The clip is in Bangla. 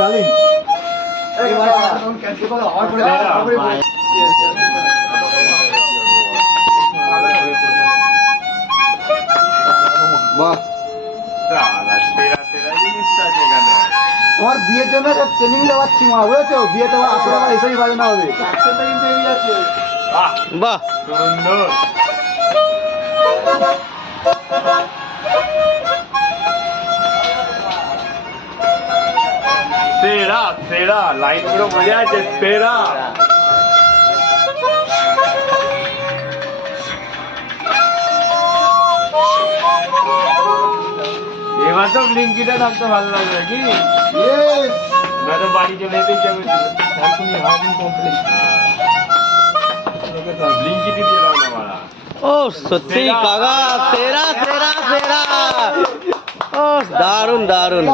ডালিং বাহ তোমার বিয়ের জন্য ট্রেনিং দেওয়াচ্ছি মা বুঝেছো বিয়ে দেওয়া আসলে আমার এসেই বাজানো হবে বাহ সুন্দর সেরা সেরা লাইন গুলো মজা আছে সেরা এবার তো লিঙ্কিটা থাকতে ভালো লাগবে নাকি না তো বাড়ি চলে যেতেই যাবে লিঙ্কিটি দিয়ে দাও না মারা ও সত্যি কাকা সেরা সেরা সেরা ও দারুন দারুন